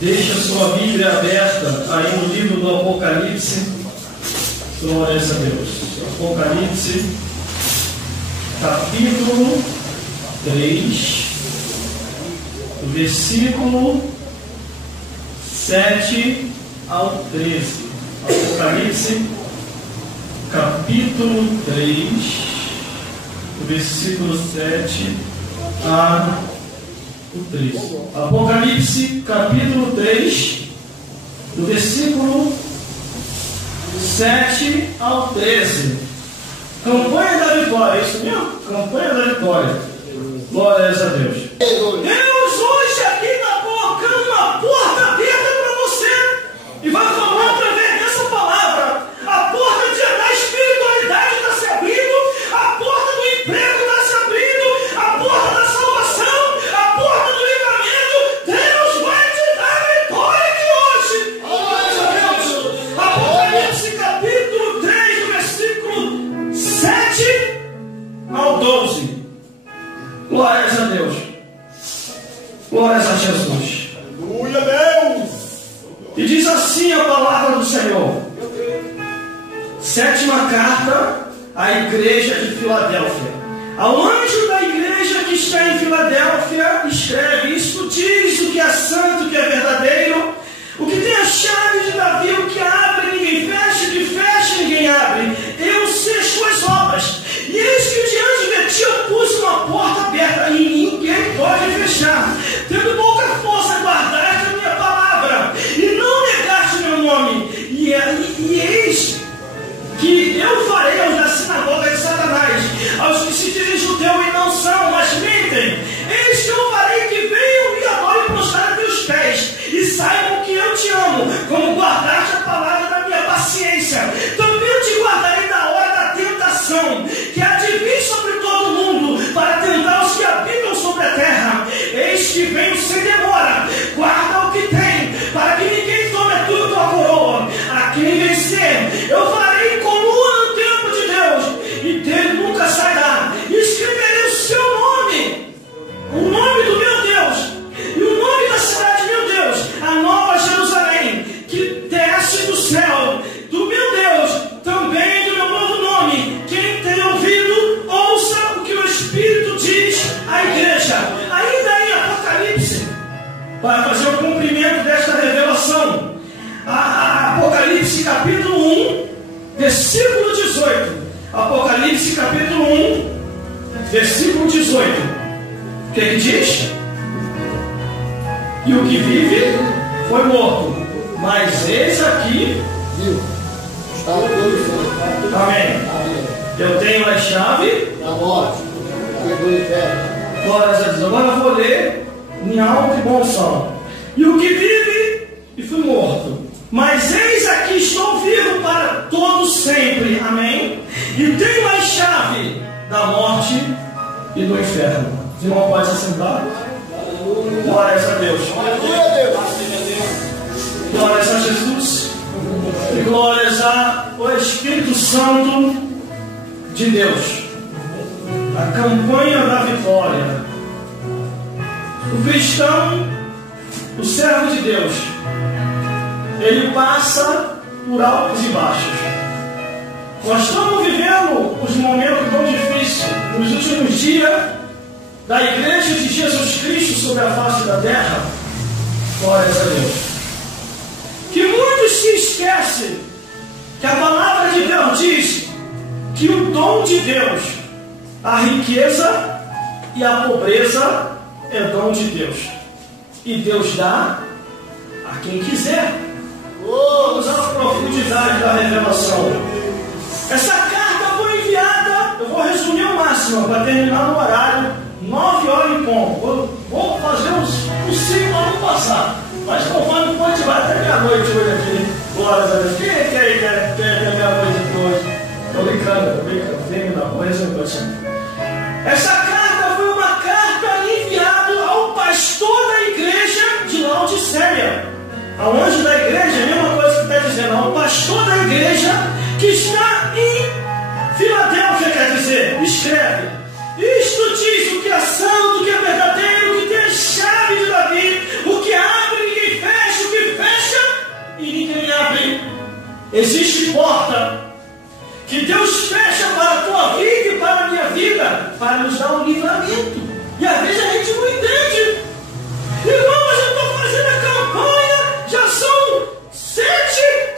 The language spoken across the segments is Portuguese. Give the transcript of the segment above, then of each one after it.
Deixa sua Bíblia aberta aí no livro do Apocalipse. Glória a Deus. Apocalipse, capítulo 3, versículo 7 ao 13. Apocalipse, capítulo 3, versículo 7 a 13. Apocalipse, capítulo 3, do versículo 7 ao 13. Campanha da vitória, é isso mesmo? Campanha da vitória. Glórias a Deus. Deus hoje aqui está colocando uma porta aberta para você. E vai falar através dessa palavra. A porta da espiritualidade está se abrindo. A porta do emprego está se abrindo. A porta da salvação. A porta do livramento. Deus vai te dar vitória aqui hoje. Glórias a Deus. Apocalipse capítulo 3, do versículo 7 ao 12. Glórias a Deus. Glórias a Jesus. Aleluia, Deus. E diz assim a palavra do Senhor. Sétima carta à igreja de Filadélfia. Ao anjo da igreja que está em Filadélfia, escreve: isto diz o que é santo, o que é verdadeiro, o que tem a chave de Davi, o que abre ninguém fecha, o que fecha ninguém abre. Eu sei as suas obras, e eis que diante de ti eu pus uma porta aberta, e ninguém pode fechar. Tendo pouca força, guardaste a minha palavra, e não negaste meu nome. E eis que eu farei aos da sinagoga de Satanás, aos que se dizem judeu e não são, mas mentem. Eis que eu farei que venham e adorem prostrar a teus pés, e saibam que eu te amo, como guardaste a palavra da minha paciência. Também eu te guardarei da hora da tentação, que há de vir sobre todo mundo, para tentar os que habitam sobre a terra. Eis que venho sem demora, guarda o que tem, para que ninguém tome a tua coroa. A quem vencer, eu farei coluna no templo de Deus, e dele nunca sairá. Escreverei o seu nome, o nome do meu Deus, e o nome da cidade, meu Deus, a nova Jerusalém, que desce do céu, do meu Deus, também do meu novo nome. Quem tem ouvido, ouça o que o Espírito diz à igreja. Ainda em Apocalipse, para fazer o cumprimento desta revelação, Apocalipse capítulo 1, versículo 18. Apocalipse capítulo 1, versículo 18. O que diz? E o que vive foi morto, mas eis aqui Viu? Está glorificado. Amém. Eu tenho a chave Da morte e do inferno. Glórias a Deus. Agora eu vou ler em alto e bom som. E o que vive e foi morto, mas eis aqui estou vivo para todo sempre. Amém. E tenho a chave da morte e do inferno. Os irmãos podem se sentar. Glórias a Deus. Aleluia, Deus. Glórias a Jesus. E glórias ao Espírito Santo de Deus. A campanha da vitória. O cristão, o servo de Deus, ele passa por altos e baixos. Nós estamos vivendo os momentos tão difíceis nos últimos dias da igreja de Jesus Cristo sobre a face da terra. Glórias a Deus. Que muitos se esquecem que a palavra de Deus diz que o dom de Deus, a riqueza e a pobreza é dom de Deus, e Deus dá a quem quiser. Vamos à profundidade da revelação. Essa carta foi enviada, eu vou resumir ao máximo para terminar no horário 9 horas em ponto. Vou fazer o possível para não passar, mas conforme pode vai até meia-noite hoje aqui. Glórias a Deus. Quem é que aí quer meia-noite aqui hoje? Estou brincando. Vem na porra, essa carta foi uma carta enviada ao pastor da igreja de Laodiceia. Ao anjo da igreja, a mesma coisa que está dizendo, ao pastor da igreja que está em Filadélfia, quer dizer, escreve: isto diz o que é santo, o que é verdadeiro, o que tem a chave de Davi, o que abre e ninguém fecha, Existe porta que Deus fecha para a tua vida e para a minha vida, para nos dar um livramento. E às vezes a gente não entende. Irmão, mas eu estou fazendo a campanha, já são 7,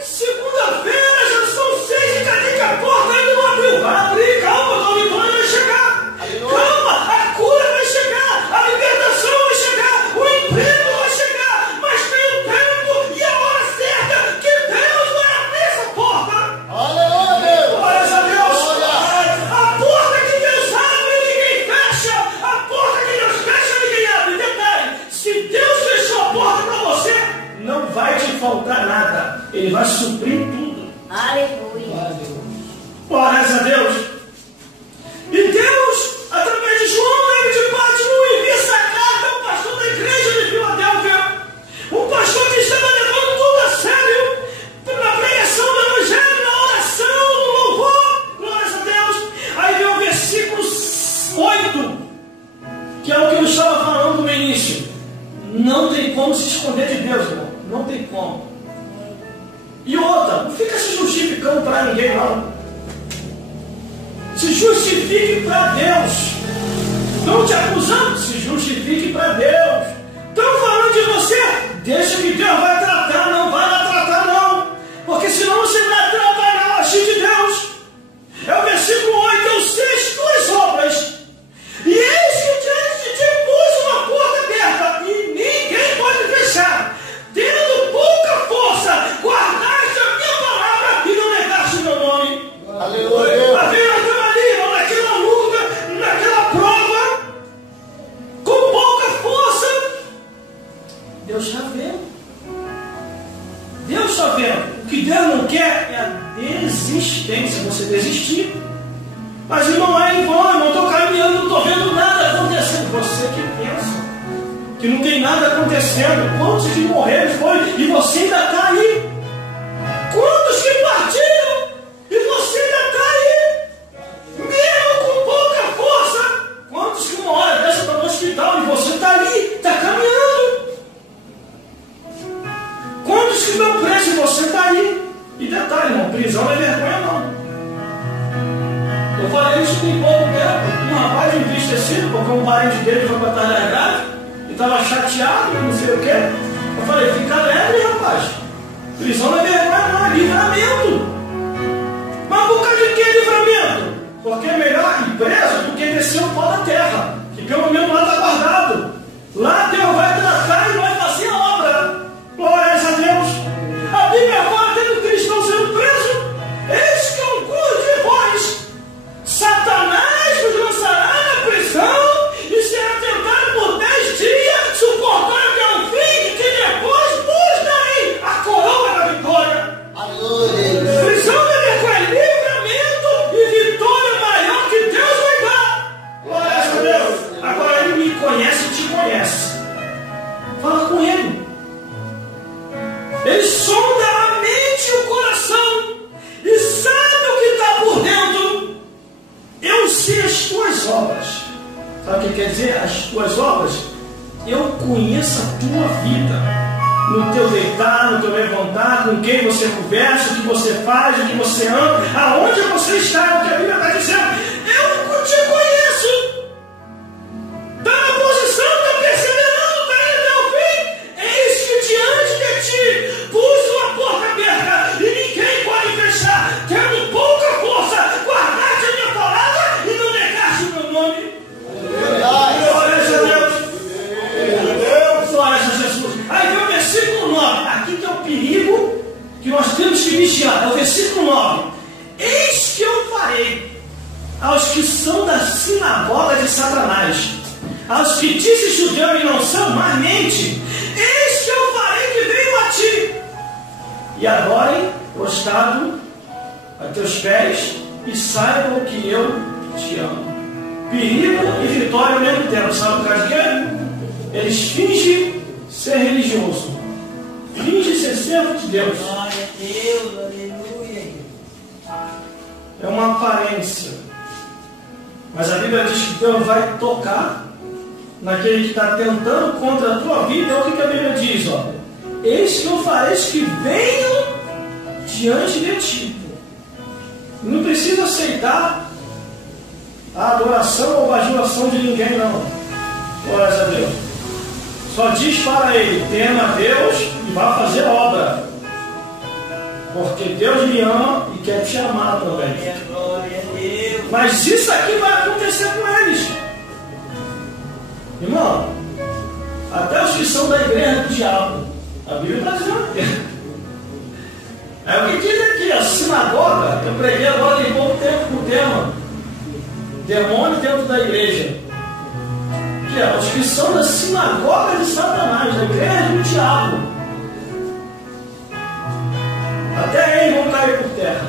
segunda-feira, já são 6, e cadê que a porta ainda não abriu? Vai abrir, calma, a vitória vai chegar. Calma, a cura vai chegar, a libertação vai chegar, o emprego vai chegar, mas tem o tempo e a hora certa que Deus vai abrir essa porta. Aleluia! Glórias a Deus! A porta que Deus abre, ninguém fecha. A porta que Deus fecha, ninguém abre. Detalhe, se Deus fechou a porta para você, não vai te faltar nada. Ele vai suprir tudo. Aleluia. Glórias a Deus. E Deus, através de João, ele de Patmos, envia essa carta ao pastor da igreja de Filadélfia. Um pastor que estava levando tudo a sério, na pregação do evangelho, na oração, no louvor. Glórias a Deus. Aí vem o versículo 8, que é o que eu estava falando no início. Não tem como se esconder de Deus, irmão. Não tem como. E outra, não fica se justificando para ninguém, não. Se justifique para Deus. Estão te acusando? Se justifique para Deus. Estão falando de você? Deixa que Deus vai tratar. Não vai lá tratar, não. Porque senão você vai atrapalhar o agir de Deus. É o versículo 8. Eu sei as tuas obras. E eis que diante de ti pus uma porta aberta e ninguém pode fechar. Tendo pouca força, guardaste a minha palavra e não negaste o meu nome. Aleluia! Havia ali, naquela luta, naquela prova, com pouca força, Deus está vendo. Deus está vendo. O que Deus não quer é a desistência, você desistir. Mas irmão, é em vão, irmão, estou caminhando, não estou vendo nada acontecendo. Você que pensa que não tem nada acontecendo. Quantos que morreram foi e você ainda está aí? Quantos que partiram e você ainda está aí? Mesmo com pouca força. Quantos que uma hora dessa estão no hospital e você está ali, está caminhando? Quantos que estão presos e você está aí? E detalhe, irmão, prisão não é vergonha, não. Eu falei isso tem pouco tempo. Um rapaz entristecido, porque um parente dele foi para a da grade e estava chateado, não sei o que. Eu falei, fica leve, rapaz. Prisão não é vergonha, não, é livramento. Mas por causa de que livramento? Porque é melhor ir preso do que descer o pó da terra. Que pelo menos lá está guardado. Lá Deus vai tratar e vai fazer a obra. Glórias a Deus. A Bíblia fala tendo cristão sendo preso. Eis que alguns de vós, Satanás vos lançará na prisão e será tentado por 10 dias, suportando até o fim, que depois vos darei a coroa da vitória. Aleluia! Prisão é livramento e vitória maior que Deus vai dar. Glórias a Deus. Agora ele me conhece e te conhece. Fala com ele. Ele sonda a mente e o coração e sabe o que está por dentro. Eu sei as tuas obras. Sabe o que quer dizer? As tuas obras? Eu conheço a tua vida. No teu deitar, no teu levantar, com quem você conversa, o que você faz, o que você ama, aonde você está, o que a Bíblia está dizendo. Eu te conheço. Está na posição, está perseverando, está indo até o fim. Eis que diante de ti pus uma porta aberta e ninguém pode fechar. Tendo pouca força, guardaste a minha palavra e não negaste o meu nome. Glórias a Deus. Glórias a Jesus. Aí vem o versículo 9. Aqui que é o perigo que nós temos que vigiar. É o versículo 9. Eis que eu farei aos que são da sinagoga de Satanás, aos que dizem judeu e não são, mas mente. Eis que eu farei que venham a ti e adorem prostrado a teus pés e saibam que eu te amo. Perigo e vitória ao mesmo tempo. Sabe por causa de quê? Eles fingem ser religioso, fingem ser servo de Deus. Glória a Deus, aleluia. É uma aparência. Mas a Bíblia diz que Deus vai tocar naquele que está tentando contra a tua vida. É o que a Bíblia diz, ó. Eis que eu farei que venham diante de ti. Não precisa aceitar a adoração ou bajulação de ninguém, não. Glória a Deus. Só diz para ele: tema a Deus e vá fazer obra. Porque Deus lhe ama e quer te amar também. Glória a Deus. Mas isso aqui vai acontecer com eles. Irmão, até os que são da igreja do diabo. A Bíblia está dizendo aqui. É o que diz aqui, a sinagoga. Eu preguei agora em pouco tempo com o tema demônio dentro da igreja. Que é os que são da sinagoga de Satanás, da igreja do diabo. Até eles vão cair por terra.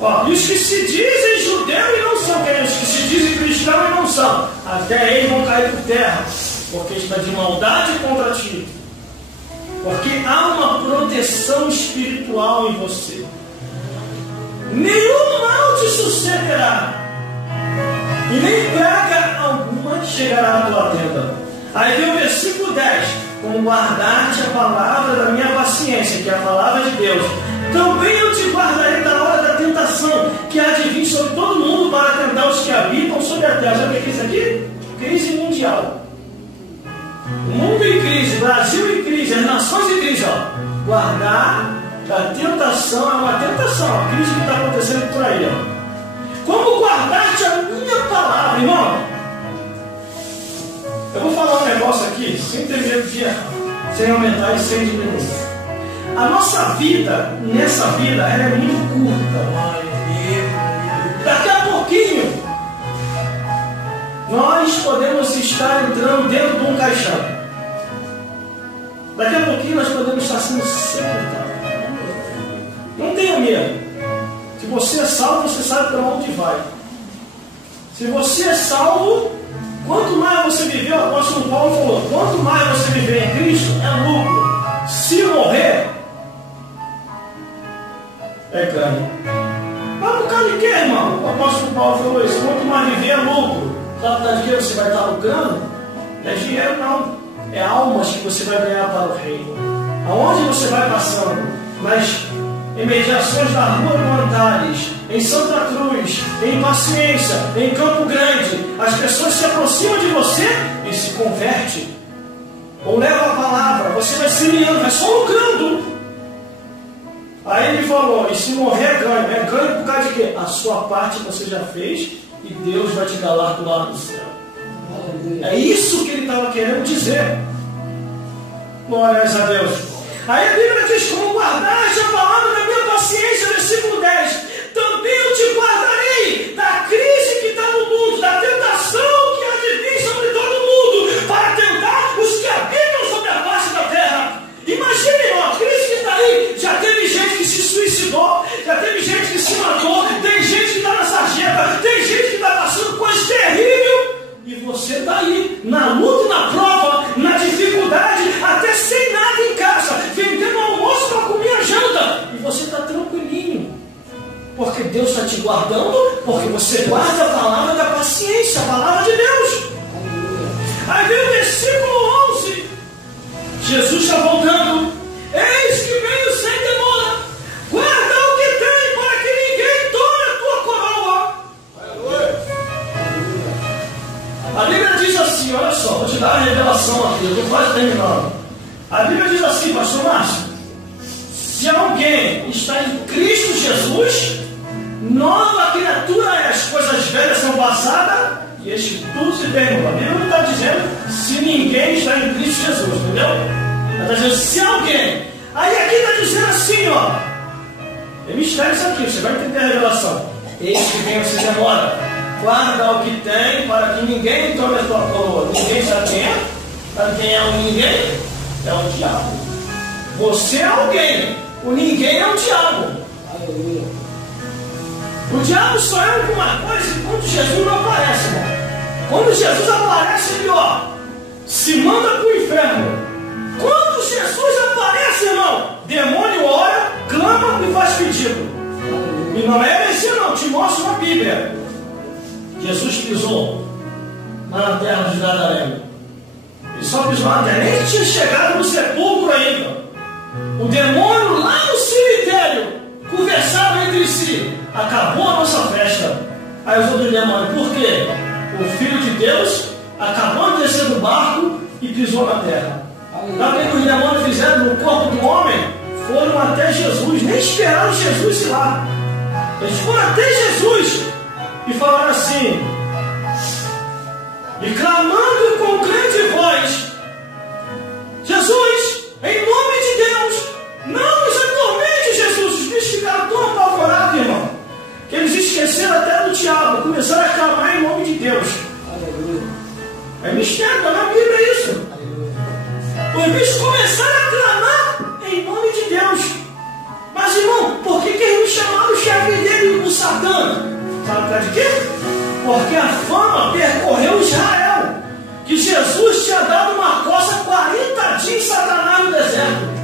Ó, e os que se dizem judeu e não são, os que se dizem cristão e não são, até eles vão cair por terra, porque está de maldade contra ti. Porque há uma proteção espiritual em você. Nenhum mal te sucederá, e nem praga alguma chegará à tua tenda. Aí vem o versículo 10: como guardar-te a palavra da minha paciência, que é a palavra de Deus, também eu te guardarei da hora da tentação, que há de vir sobre todo mundo para tentar os que habitam sobre a terra. Sabe o que é isso aqui? Crise mundial. O mundo em crise, Brasil em crise, as nações em crise. Ó. Guardar da tentação é uma tentação, a crise que está acontecendo por aí. Ó. Como guardar-te a minha palavra, irmão? Eu vou falar um negócio aqui, sem ter medo de errar, sem aumentar e sem diminuir. A nossa vida, nessa vida, ela é muito curta. Daqui a pouquinho, nós podemos estar entrando dentro de um caixão. Daqui a pouquinho nós podemos estar sendo sepultados. Não tenha medo. Se você é salvo, você sabe para onde vai. Se você é salvo, quanto mais você viver, o apóstolo Paulo falou, quanto mais você viver em Cristo, é lucro. Se morrer, é ganho. Mas por causa de quê, irmão? O apóstolo Paulo falou isso. Quanto mais viver, é lucro. Sabe por que você vai estar lucrando? Não é dinheiro, não. É almas que você vai ganhar para o reino. Aonde você vai passando? Nas imediações da Rua do Antares, em Santa Cruz, em Paciência, em Campo Grande, as pessoas se aproximam de você e se convertem. Ou levam a palavra, você vai semeando, vai só lucrando. Aí ele falou, e se morrer é ganho. É ganho por causa de quê? A sua parte você já fez e Deus vai te galardoar do céu. É isso que ele estava querendo dizer. Glórias a Deus. Aí a Bíblia diz, como guardaste a palavra da minha paciência, versículo 10, também eu te guardarei da crise que está no mundo, da tentação que há de vir sobre todo mundo, para tentar os que habitam sobre a face da terra. Imagine, irmão, a crise que está aí. Já teve gente que se suicidou, já teve gente que se matou, tem gente que está na sarjeta, tem gente que está passando coisa terrível. E você está aí, na luta, na prova, na dificuldade, até sem nada em casa, vendendo almoço para comer a janta. E você está tranquilinho. Porque Deus está te guardando, porque você guarda a palavra da paciência, a palavra de Deus. Aí vem o versículo 11. Jesus está voltando. Eis que venho sem demora. Guarda o que tem, para que ninguém tome a tua coroa. A Bíblia diz assim, olha só, vou te dar uma revelação aqui, eu estou quase terminando. A Bíblia diz assim, pastor Márcio, se alguém está em Cristo Jesus, nova criatura é, as coisas velhas são passadas e este tudo se pergunta. A Bíblia não está dizendo se ninguém está em Cristo Jesus, entendeu? Ela está dizendo se alguém. Aí aqui está dizendo assim, ó, é mistério isso aqui, você vai entender a revelação. Eis que vem, você demora. Guarda o que tem, para que ninguém tome a tua coroa. Ninguém sabe quem é? Sabe quem é o ninguém? É o diabo. Você é alguém. O ninguém é o diabo. Aleluia. O diabo só é alguma coisa enquanto Jesus não aparece, irmão. Quando Jesus aparece, ele, ó, se manda para o inferno. Quando Jesus aparece, irmão, demônio ora, clama e faz pedido. E não é heresia, não. Te mostro na Bíblia. Jesus pisou na terra de Nazaré. Ele só pisou na terra, nem tinha chegado no sepulcro ainda. O demônio lá no cemitério disse: acabou a nossa festa. Aí os outros demônios: por quê? O Filho de Deus acabou de descer do barco e pisou na terra. Sabe o que os demônios fizeram no corpo do homem? Foram até Jesus, nem esperaram Jesus ir lá. Eles foram até Jesus e falaram assim, e clamando com grande voz: Jesus, em nome de Deus, não nos atormente, Jesus. Os bichos ficaram tão apavorados, irmão, que eles esqueceram até do diabo, começaram a clamar em nome de Deus. É mistério, está na Bíblia isso. Os bichos começaram a clamar em nome de Deus. Mas, irmão, por que eles não chamaram o chefe dele, o Satã? Sabe por causa de quê? Porque a fama percorreu Israel, que Jesus tinha dado uma coça 40 dias em Satanás no deserto.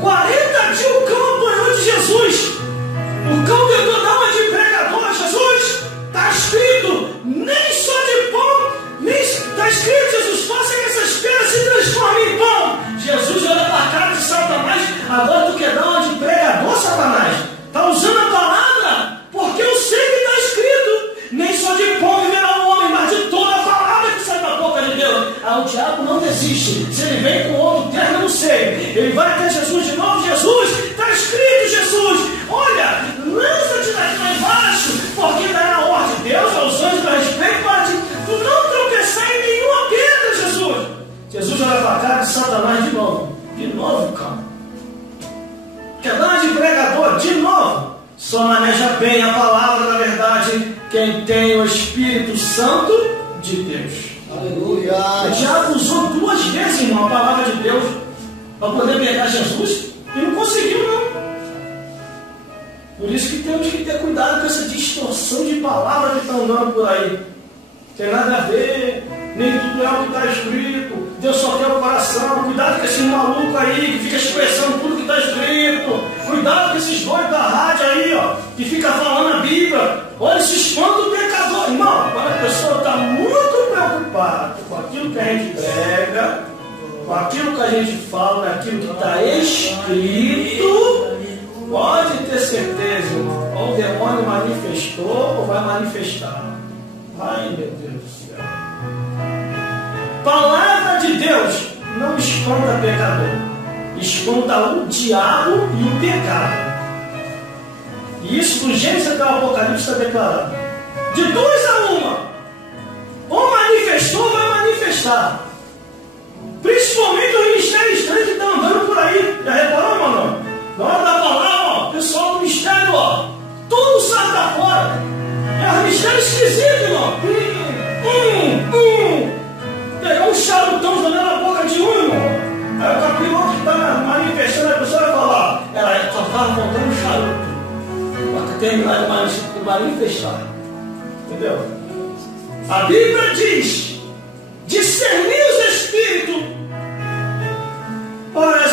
40 dias o cão apanhou de Jesus. O cão tentou dar uma de pregador. Jesus, está escrito, nem só de pão, nem está escrito, Jesus, faça que essas pedras se transformem em pão. Jesus olha para a cara de Satanás. Agora tu quer dar uma de pregador, Satanás? Está usando a palavra? Porque eu sei que está escrito, nem só de pão viverá o homem, mas de toda a palavra que sai da boca de Deus. Ah, o diabo não desiste. Se ele vem com outro termo, eu não sei. Ele vai até Jesus de novo. Jesus, está escrito, Jesus, olha, lança-te daqui lá embaixo, porque daí na ordem de Deus, aos anjos a respeito, para tu não tropeçar em nenhuma pedra, Jesus. Jesus olha para a cara de Satanás de novo, cara. Quer dar de pregador de novo? Só maneja bem a palavra da verdade quem tem o Espírito Santo de Deus. Aleluia. O diabo usou 2 vezes, irmão, a palavra de Deus para poder pegar Jesus e não conseguiu, não. Por isso que temos que ter cuidado com essa distorção de palavra que está andando por aí. Tem nada a ver, nem tudo é o que está escrito. Deus só quer o coração. Cuidado com esse maluco aí que fica expressando tudo que está escrito. Cuidado com esses doidos da rádio aí, ó, que fica falando a Bíblia. Olha, se espanta o pecador. Irmão, quando a pessoa está muito preocupada com aquilo que a gente prega, com aquilo que a gente fala, naquilo que está escrito, pode ter certeza, irmão, ou o demônio manifestou ou vai manifestar. Ai, meu Deus do céu. Palavra de Deus não espanta pecador, espanta o diabo e o pecado. E isso do Gênesis até o Apocalipse está declarado. De 2 a 1, ou manifestou ou vai manifestar. Principalmente os mistérios estranhos que estão andando por aí. Já reparou, mano? Na hora da palavra, ó, o pessoal do mistério, ó, tudo sai da fora. É um mistério esquisito, irmão. Pegou um charutão jogando na boca de um, irmão. Aí o capiroto que está manifestando, a pessoa vai falar, ela só estava contando um charuto para terminar de manifestar. Entendeu? A Bíblia diz: discernir os espíritos para